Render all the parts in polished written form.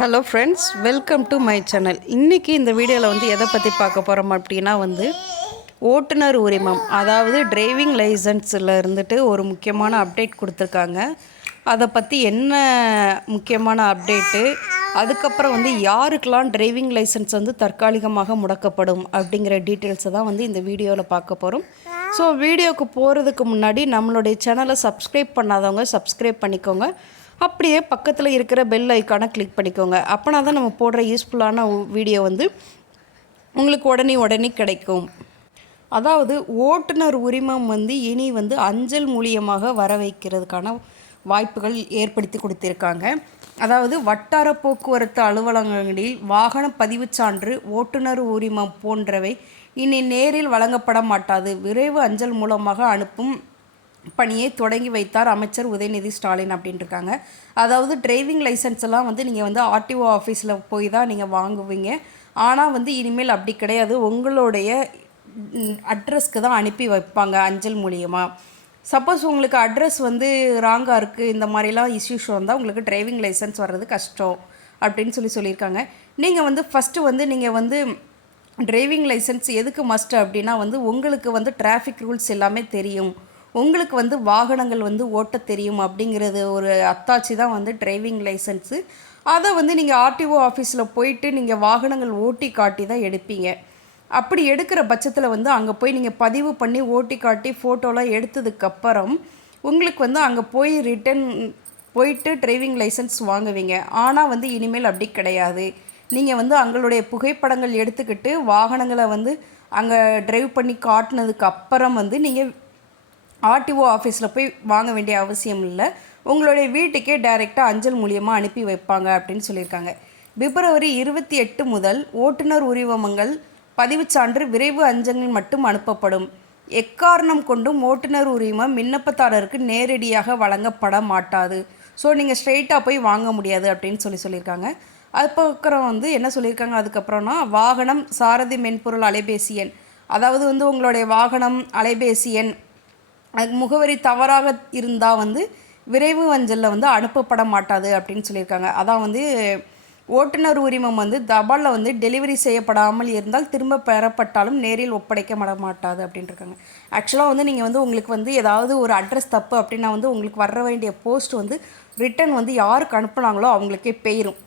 Hello friends, welcome to my channel. இன்றைக்கி இந்த வீடியோவில் வந்து எதை பற்றி பார்க்க போகிறோம் அப்படின்னா வந்து ஓட்டுநர் உரிமம், அதாவது டிரைவிங் லைசன்ஸில் இருந்துட்டு ஒரு முக்கியமான அப்டேட் கொடுத்துருக்காங்க. அதை பற்றி என்ன முக்கியமான அப்டேட்டு, அதுக்கப்புறம் வந்து யாருக்கெல்லாம் டிரைவிங் லைசன்ஸ் வந்து தற்காலிகமாக முடக்கப்படும் அப்படிங்கிற டீட்டெயில்ஸை தான் வந்து இந்த வீடியோவில் பார்க்க போகிறோம். ஸோ வீடியோவுக்கு போகிறதுக்கு முன்னாடி நம்மளுடைய சேனலை சப்ஸ்கிரைப் பண்ணாதவங்க சப்ஸ்கிரைப் பண்ணிக்கோங்க. அப்படியே பக்கத்தில் இருக்கிற பெல் ஐக்கானை கிளிக் பண்ணிக்கோங்க. அப்போனா தான் நம்ம போடுற யூஸ்ஃபுல்லான வீடியோ வந்து உங்களுக்கு உடனே கிடைக்கும். அதாவது ஓட்டுநர் உரிமம் வந்து இனி வந்து அஞ்சல் மூலியமாக வர வைக்கிறதுக்கான வாய்ப்புகள் ஏற்படுத்தி கொடுத்திருக்காங்க. அதாவது வட்டார போக்குவரத்து அலுவலகங்களில் வாகன பதிவுச் சான்று, ஓட்டுநர் உரிமம் போன்றவை இனி நேரில் வழங்கப்பட மாட்டாது. விரைவு அஞ்சல் மூலமாக அனுப்பும் பணியை தொடங்கி வைத்தார் அமைச்சர் உதயநிதி ஸ்டாலின் அப்படின்ட்டுருக்காங்க. அதாவது டிரைவிங் லைசன்ஸ் எல்லாம் வந்து நீங்கள் வந்து ஆர்டிஓ ஆஃபீஸில் போய் தான் நீங்கள் வாங்குவீங்க. ஆனால் வந்து இனிமேல் அப்படி கிடையாது. உங்களுடைய அட்ரஸ்க்கு தான் அனுப்பி வைப்பாங்க அஞ்சல் மூலியமாக. சப்போஸ் உங்களுக்கு அட்ரஸ் வந்து ராங்காக இருக்குது, இந்த மாதிரிலாம் இஷ்யூஸ் வந்தால் உங்களுக்கு டிரைவிங் லைசன்ஸ் வர்றது கஷ்டம் அப்படின்னு சொல்லியிருக்காங்க. நீங்கள் வந்து ஃபஸ்ட்டு வந்து நீங்கள் வந்து டிரைவிங் லைசன்ஸ் எதுக்கு மஸ்ட் அப்படின்னா வந்து உங்களுக்கு வந்து டிராஃபிக் ரூல்ஸ் எல்லாமே தெரியும், உங்களுக்கு வந்து வாகனங்கள் வந்து ஓட்ட தெரியும் அப்படிங்கிறது ஒரு அத்தாட்சி தான் வந்து டிரைவிங் லைசன்ஸு. அதை வந்து நீங்கள் ஆர்டிஓ ஆஃபீஸில் போயிட்டு நீங்கள் வாகனங்கள் ஓட்டி காட்டி தான் எடுப்பீங்க. அப்படி எடுக்கிற பட்சத்தில் வந்து அங்கே போய் நீங்கள் பதிவு பண்ணி ஓட்டி காட்டி ஃபோட்டோலாம் எடுத்ததுக்கப்புறம் உங்களுக்கு வந்து அங்கே போய் ரிட்டன் போயிட்டு டிரைவிங் லைசன்ஸ் வாங்குவீங்க. ஆனால் வந்து இனிமேல் அப்படி கிடையாது. நீங்கள் வந்து அவங்களுடைய புகைப்படங்கள் எடுத்துக்கிட்டு வாகனங்களை வந்து அங்கே ட்ரைவ் பண்ணி காட்டினதுக்கு அப்புறம் வந்து நீங்கள் ஆர்டிஓ ஆஃபீஸில் போய் வாங்க வேண்டிய அவசியம் இல்லை. உங்களுடைய வீட்டுக்கே டைரெக்டாக அஞ்சல் மூலியமாக அனுப்பி வைப்பாங்க அப்படின்னு சொல்லியிருக்காங்க. பிப்ரவரி 28 முதல் ஓட்டுநர் உரிமங்கள் பதிவுச்சான்று விரைவு அஞ்சலில் மட்டும் அனுப்பப்படும். எக்காரணம் கொண்டும் ஓட்டுநர் உரிமம் விண்ணப்பதாரருக்கு நேரடியாக வழங்கப்பட மாட்டாது. ஸோ நீங்கள் ஸ்ட்ரெயிட்டாக போய் வாங்க முடியாது அப்படின்னு சொல்லியிருக்காங்க. அதுக்கப்புறம் வந்து என்ன சொல்லியிருக்காங்க, அதுக்கப்புறம்னா வாகனம், சாரதி மென்பொருள், அலைபேசி எண், அதாவது வந்து உங்களுடைய வாகனம், அலைபேசி எண், அது முகவரி தவறாக இருந்தால் வந்து விரைவு அஞ்சலில் வந்து அனுப்பப்பட மாட்டாது அப்படின்னு சொல்லியிருக்காங்க. அதான் வந்து ஓட்டுநர் உரிமம் வந்து தபாலில் வந்து டெலிவரி செய்யப்படாமல் இருந்தால் திரும்ப பெறப்பட்டாலும் நேரில் ஒப்படைக்கப்பட மாட்டாது அப்படின்ட்டுருக்காங்க. ஆக்சுவலாக வந்து நீங்கள் வந்து உங்களுக்கு வந்து ஏதாவது ஒரு அட்ரஸ் தப்பு அப்படின்னா வந்து உங்களுக்கு வர வேண்டிய போஸ்ட் வந்து ரிட்டன் வந்து யாருக்கு அனுப்புனாங்களோ அவங்களுக்கே போயிடும்.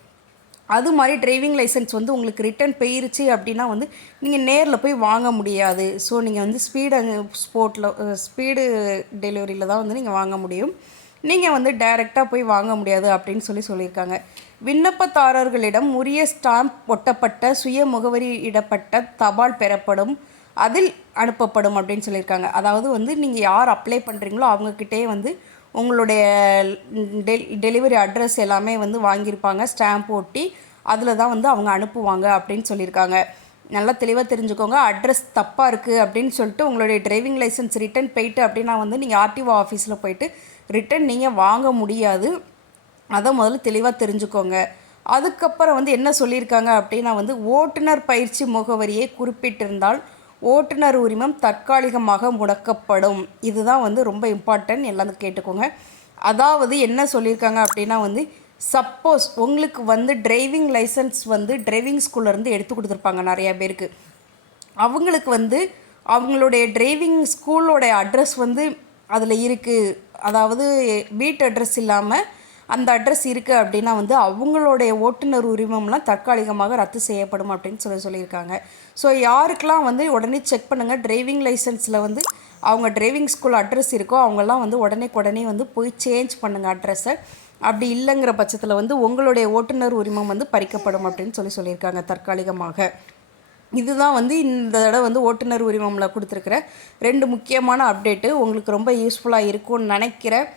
அது மாதிரி டிரைவிங் லைசன்ஸ் வந்து உங்களுக்கு ரிட்டன் போயிருச்சு அப்படின்னா வந்து நீங்கள் நேரில் போய் வாங்க முடியாது. ஸோ நீங்கள் வந்து ஸ்பீடு டெலிவரியில் தான் வந்து நீங்கள் வாங்க முடியும். நீங்கள் வந்து டைரெக்டாக போய் வாங்க முடியாது அப்படின்னு சொல்லியிருக்காங்க. விண்ணப்பதாரர்களிடம் உரிய ஸ்டாம்ப் ஒட்டப்பட்ட சுய முகவரி இடப்பட்ட தபால் பெறப்படும், அதில் அனுப்பப்படும் அப்படின்னு சொல்லியிருக்காங்க. அதாவது வந்து நீங்கள் யார் அப்ளை பண்ணுறீங்களோ அவங்கக்கிட்டே வந்து உங்களுடைய டெலிவரி அட்ரஸ் எல்லாமே வந்து வாங்கியிருப்பாங்க, ஸ்டாம்ப் ஒட்டி அதில் தான் வந்து அவங்க அனுப்புவாங்க அப்படின்னு சொல்லியிருக்காங்க. நல்லா தெளிவாக தெரிஞ்சுக்கோங்க. அட்ரஸ் தப்பாக இருக்குது அப்படின்னு சொல்லிட்டு உங்களுடைய டிரைவிங் லைசன்ஸ் ரிட்டன் போயிட்டு அப்படின்னா வந்து நீங்கள் ஆர்டிஓ ஆஃபீஸில் போயிட்டு ரிட்டன் நீங்கள் வாங்க முடியாது. அதை முதல்ல தெளிவாக தெரிஞ்சுக்கோங்க. அதுக்கப்புறம் வந்து என்ன சொல்லியிருக்காங்க அப்படின்னா வந்து ஓட்டுநர் பயிற்சி முகவரியை குறிப்பிட்டிருந்தால் ஓட்டுநர் உரிமம் தற்காலிகமாக முடக்கப்படும். இதுதான் வந்து ரொம்ப இம்பார்ட்டன்ட், எல்லாரும் கேட்டுக்கோங்க. அதாவது என்ன சொல்லியிருக்காங்க அப்படின்னா வந்து சப்போஸ் உங்களுக்கு வந்து டிரைவிங் லைசன்ஸ் வந்து டிரைவிங் ஸ்கூல்லேருந்து எடுத்து கொடுத்துருப்பாங்க நிறையா பேருக்கு. அவங்களுக்கு வந்து அவங்களுடைய டிரைவிங் ஸ்கூலோடைய அட்ரஸ் வந்து அதில் இருக்குது, அதாவது வீட்டு அட்ரஸ் இல்லாமல் அந்த அட்ரஸ் இருக்குது அப்படின்னா வந்து அவங்களுடைய ஓட்டுநர் உரிமம்லாம் தற்காலிகமாக ரத்து செய்யப்படும் அப்படின்னு சொல்லியிருக்காங்க. ஸோ யாருக்கெல்லாம் வந்து உடனே செக் பண்ணுங்கள், டிரைவிங் லைசன்ஸில் வந்து அவங்க டிரைவிங் ஸ்கூல் அட்ரஸ் இருக்கோ அவங்கெல்லாம் வந்து உடனே வந்து போய் சேஞ்ச் பண்ணுங்கள் அட்ரஸை. அப்படி இல்லைங்கிற பட்சத்தில் வந்து உங்களுடைய ஓட்டுநர் உரிமம் வந்து பறிக்கப்படும் அப்படின்னு சொல்லியிருக்காங்க தற்காலிகமாக. இதுதான் வந்து இந்த தடவை வந்து ஓட்டுநர் உரிமமில் கொடுத்துருக்கிற 2 முக்கியமான அப்டேட்டு. உங்களுக்கு ரொம்ப யூஸ்ஃபுல்லாக இருக்கும்னு நினைக்கிறேன்.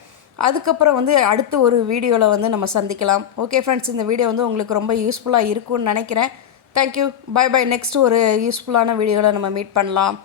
அதுக்கப்புறம் வந்து அடுத்த ஒரு வீடியோவில் வந்து நம்ம சந்திக்கலாம். ஓகே ஃப்ரெண்ட்ஸ், இந்த வீடியோ வந்து உங்களுக்கு ரொம்ப யூஸ்ஃபுல்லாக இருக்கும்னு நினைக்கிறேன். Thank you, by. நெக்ஸ்ட் ஒரு யூஸ்ஃபுல்லான வீடியோவில் நம்ம மீட் பண்ணலாம்.